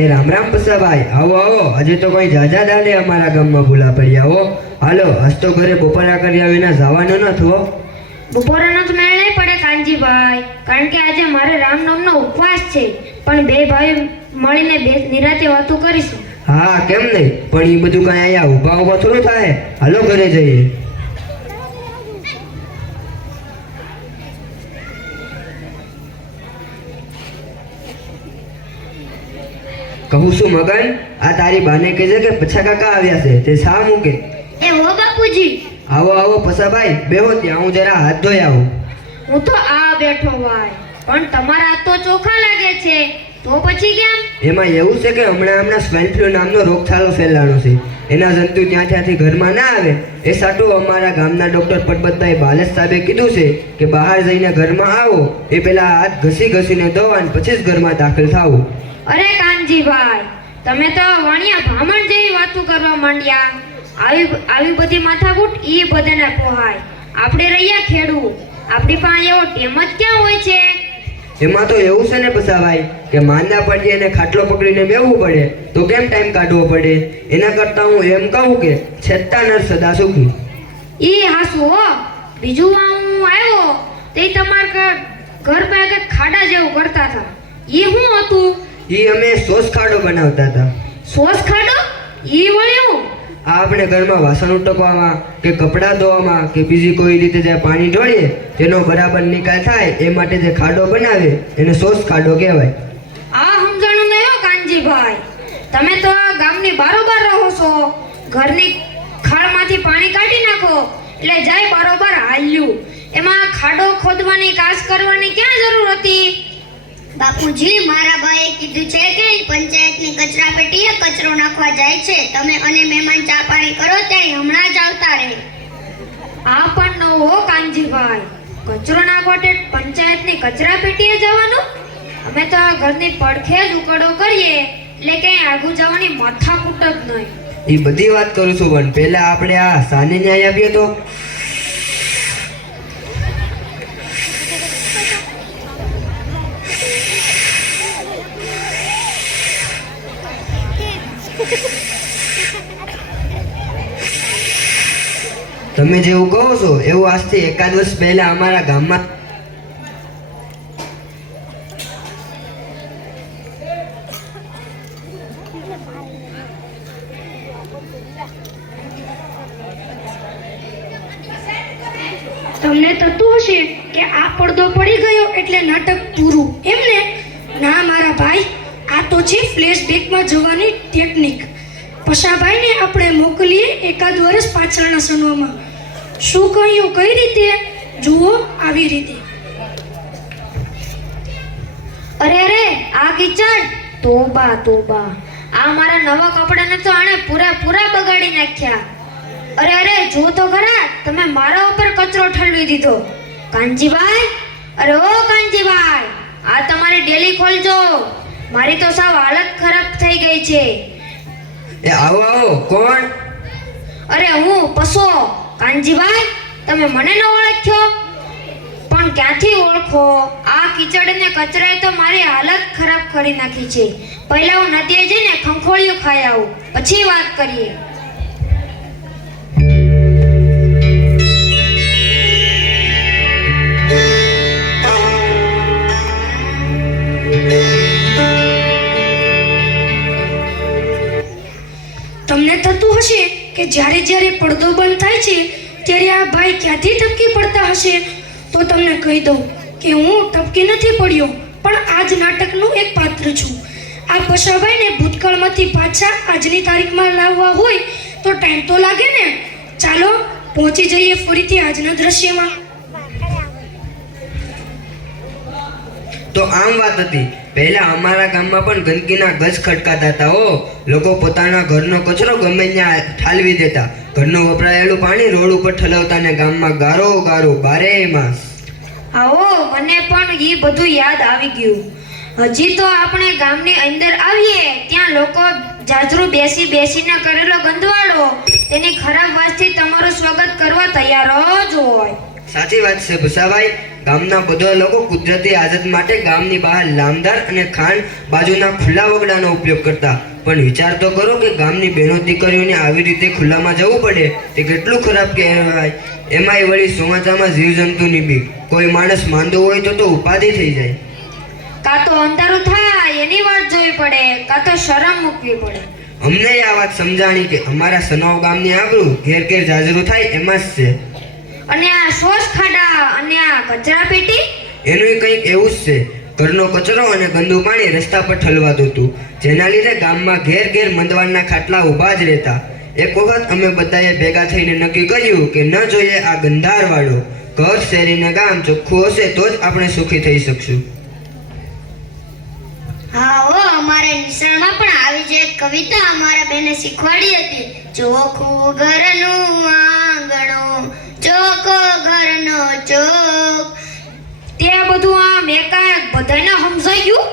એ રામ રામ પસાભાઈ આવો આવો. આજે તો કોઈ જાજા દાડે અમારા ગામમાં ભૂલા પડ્યા હો. હાલો આજ તો ઘરે બપોરા કર્યા વિના જવાનું ન થો બપોરાનો તો મેળ નહીં પડે કાનજીભાઈ. કારણ કે આજે મારે રામનવમનો ઉપવાસ છે. પણ બે ભાઈ મળીને બે નિરાતે વાતો કરીશું. હા કેમ નહીં? પણ એ બધું કાંઈ અહીંયા ઊભા ઊભા થોડું થાય. હાલો ઘરે જઈએ. કહું છું મગન આ તારી બાને કહેજે કે પછા કાકા આવ્યા છે તે શા મૂકે? એ હો બાપુજી. આવો આવો પસાભાઈ બેહો ત્યાં હું જરા હાથ ધોઈ આવું. હું તો આ બેઠો ભાઈ પણ તમારા હાથ તો ચોખ્ખા લાગે છે. તો પછી કેમ? એમાં એવું છે કે હમણાં હમણાં સ્વાઇન ફ્લૂ નામનો રોગચાળો ફેલાણો છે. એના જંતુ ત્યાં ત્યાંથી ઘરમાં ના આવે. એ સાટું અમારા ગામના ડોક્ટર પરબતભાઈ બાલેશ સાહેબે કીધું છે કે બહાર જઈને ઘરમાં આવો. એ પેલા હાથ ઘસી ઘસીને ધોવા અને પછી જ ઘરમાં દાખલ થાવું. અરે કાનજીભાઈ, તમે તો વણિયા ભામણ જેવી વાતો કરવા માંડ્યા. આવી આવી બધી માથાકૂટ ઈ બધાને પોહાય. આપણે રહ્યા ખેડૂત. આપણી પાસે એવો ટેમ જ ક્યાં હોય છે? એમાં તો એવું છે ને પસાભાઈ કે માંદા પડીએ અને ખાટલો પકડીને બેવું પડે તો કેમ ટાઈમ કાઢવો પડે? એના કરતાં હું એમ કહું કે છેત્તા નર સદા સુખી. એ હાસુ હો બીજું હું આવ્યો તે તમાર ઘર ઘર પાસે ખાડા જેવું કરતા હતા. એ શું હતું? એ અમે સોસ ખાડો બનાવતા હતા. સોસ ખાડો? એ વળ્યું આ આપણે ઘરમાં વાસણ ઉટકવામાં કે કપડાં ધોવામાં કે બીજી કોઈ રીતે જે પાણી ઢોળીએ, તેનો બરાબર નિકાલ થાય એ માટે જે ખાડો બનાવે, એને સોસ ખાડો કહેવાય. આ સમજણું નહીં હો, કાનજીભાઈ. તમે તો આ ગામની બારોબાર રહો છો. ઘરની ખાળમાંથી પાણી કાઢી નાખો. એટલે જાય બારોબાર હાલ્યું. એમાં ખાડો ખોદવાની, કાસ કરવાની ક્યાં જરૂર હતી? બાપુજી મારા ભાઈએ કીધું છે કે પંચાયતની કચરા પેટીએ કચરો નાખવા જાય છે. તમે અને મહેમાન ચા પાણી કરો ત્યાં હમણાં જ આવતા રહે. આ પણ ન હો કાનજીભાઈ. કચરો નાખવા તે પંચાયતની કચરા પેટીએ જવાનું? અમે તો આ ઘરની પડખે જ ઉકળો કરીએ. એટલે ક્યાંય આગુ જવાની માથાકૂટ જ નહીં. એ બધી વાત કરું છું પણ પહેલા આપણે આ સાને ન્યાય આપીએ તો. તમે જેવું કહો છો, એવું આજથી એકાદ વર્ષ પહેલા અમારા ગામમાં તમને થતું હશે કે આ પડદો પડી ગયો એટલે નાટક પૂરું. એમને ના? મારા ભાઈ, આ તો છે ફ્લેશબેકમાં જવાની ટેકનિક પશાભાઈને આપણે મોકલીએ એકાદ વર્ષ પાછળના સનવામાં શું કહ્યું કઈ રીતે? જુઓ આવી રીતે. અરે અરે આ કિચડ તોબા તોબા. આ મારા નવા કપડાને તો આણે પૂરા પૂરા બગાડી નાખ્યા. અરે અરે જો તો ખરા તમે મારા ઉપર કચરો ઠલવી દીધો. કાનજીભાઈ? અરે ઓ કાનજીભાઈ આ તમારી ડેલી ખોલજો. મારી તો સાવ હાલત ખરાબ થઈ ગઈ છે. એ આવો આવો કોણ? અરે હું પસો કાનજીભાઈ, તમે મને ન ઓળખ્યો પણ ક્યાંથી ઓળખો? આ કીચડ ને કચરાએ તો મારી હાલત ખરાબ કરી નાખી છે. પહેલા હું નદીએ જઈને ખંખોળિયું ખાઈ આવું. પછી વાત કરીએ. તમને થતું હશે કે જ્યારે જ્યારે પડદો બંધ થાય છે, ત્યારે આ ભાઈ ક્યાંથી ટપકી પડતા હશે? તો તમને કહી દઉં કે હું ટપકી નથી પડ્યો, પણ આ જ નાટકનું એક પાત્ર છું. આ પશાભાઈને ભૂતકાળમાંથી પાછા આજની તારીખમાં લાવવા હોય, તો ટાઈમ તો લાગે ને? ચાલો, પહોંચી જઈએ ફરીથી આજના દ્રશ્યમાં. તો આમ વાત હતી. પહેલા અમારા ગામમાં પણ ગંદકીના ગજ ખટકાતા હતા, હો. લોકો પોતાના ઘરનો કચરો ગમે ત્યાં ઠાલવી દેતા. ઘરનું વપરાયેલું પાણી રોડ ઉપર ઠલવતા ને ગામમાં ગારો ગારો, બારે માસ. આવો, મને પણ એ બધું યાદ આવી ગયું. હજી તો આપણે ગામની અંદર આવીએ, ત્યાં લોકો જાજરૂ બેસી બેસીને કરેલો ગંદવાડો તેની ખરાબ વાતથી તમારું સ્વાગત કરવા તૈયાર જ હોય. સાચી વાત છે ભૂસાભાઈ. ગામના બધા લોકો કુદરતી આદત માટે ગામની બહાર લામદાર અને ખાંડ બાજુના ખુલ્લા વગડાનો ઉપયોગ કરતા. પણ વિચાર તો કરો કે ગામની બહેનો દીકરીઓને આવી રીતે ખુલ્લામાં જવું પડે તે કેટલું ખરાબ કહેવાય? એમાંય વળી ચોમાસામાં જીવજંતુની બી કોઈ માણસ માંદો હોય તો તો ઉપાધિ થઈ જાય. કાં તો અંધારું થાય? એની વાત જોવી પડે કાં તો શરમ મૂકવી પડે. અમને આ વાત સમજાણી કે અમારા સનાવ ગામની આબરૂ ઘેર ઘેર જાજરૂ થાય એમાં જ છે. અને આ શોષ ખાડા અને આ કચરા પેટી? એનું કંઈક એવું જ છે. ઘરનો કચરો અને ગંદુ પાણી રસ્તા પર ઠલવાતું હતું. જેના લીધે ગામમાં ઘેર ઘેર મંદવાળના ખાટલા ઊભા જ રહેતા. એક વખત અમે બધાએ ભેગા થઈને નક્કી કર્યું કે ન જોઈએ આ ગંધારવાળો. ઘર શેરીને ગામ ચોખ્ખું હશે તો જ આપણે સુખી થઈ શકશું. હા, હો, અમારે નિશાળમાં પણ આવી જ એક કવિતા અમારા બેને શીખવાડી હતી. ચોખ્ખું ઘરનું આંગણું ચોખ્ખો ઘરનો ચોક. તે બધું આમ એકાએક બધાને સમજાઈ ગયું?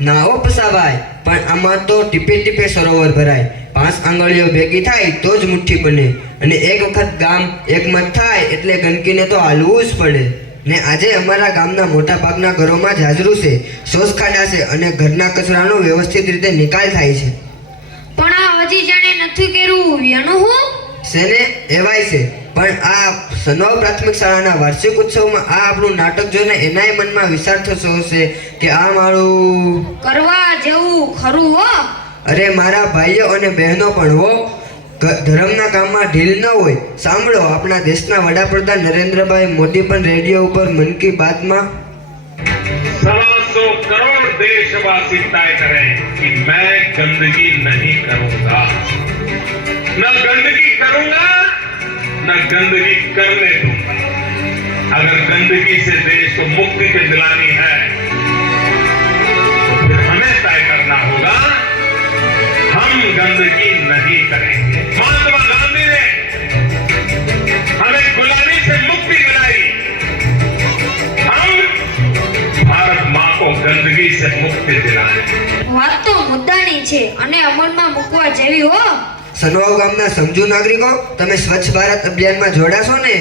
ના હો પસાભાઈ, પણ આમાં તો ટીપે ટીપે સરોવર ભરાય. પાંચ આંગળીઓ ભેગી થાય તો જ મુઠ્ઠી બને. અને એક વખત ગામ એકમત થાય એટલે ગંદકીને તો હાલવું જ પડે. ને આજે અમારા ગામના મોટા ભાગના ઘરોમાં જાજરું છે શોષ ખાડા છે અને ઘરના કચરાનો વ્યવસ્થિત રીતે નિકાલ થાય છે. પણ આ હજી જાણે નથી કર્યું. એનું હું? શેને? એવાય છે. પણ આ સનવાવ પ્રાથમિક શાળાના વાર્ષિક ઉત્સવમાં આ આપણું નાટક જોઈને એનાય મનમાં વિચાર થતો હશે કે આ મારું કરવા જેવું ખરું હો. અરે મારા ભાઈઓ અને બહેનો પણ હો. ધર્મના કામમાં ઢીલ ન હોય સાંભળો આપણા દેશના વડાપ્રધાન નરેન્દ્રભાઈ મોદી પણ રેડિયો ઉપર મન કી બાતમાં सवा सौ करोड़ देशवासी तय करें कि मैं गंदगी नहीं करूंगा न गंदगी करूंगा न गंदगी करने दूंगा अगर गंदगी से देश को मुक्ति से दिलानी है तो फिर हमें तय करना होगा हम गंदगी नहीं करेंगे हमें गुलामी से मुक्ति दिलाई हम भारत माँ को गंदगी से मुक्ति दिलाए વાત તો મુદ્દાની છે અને અમલમાં મૂકવા જેવી હો સનવાવ ગામના સમજુ નાગરિકો તમે સ્વચ્છ ભારત અભિયાનમાં જોડાશો ને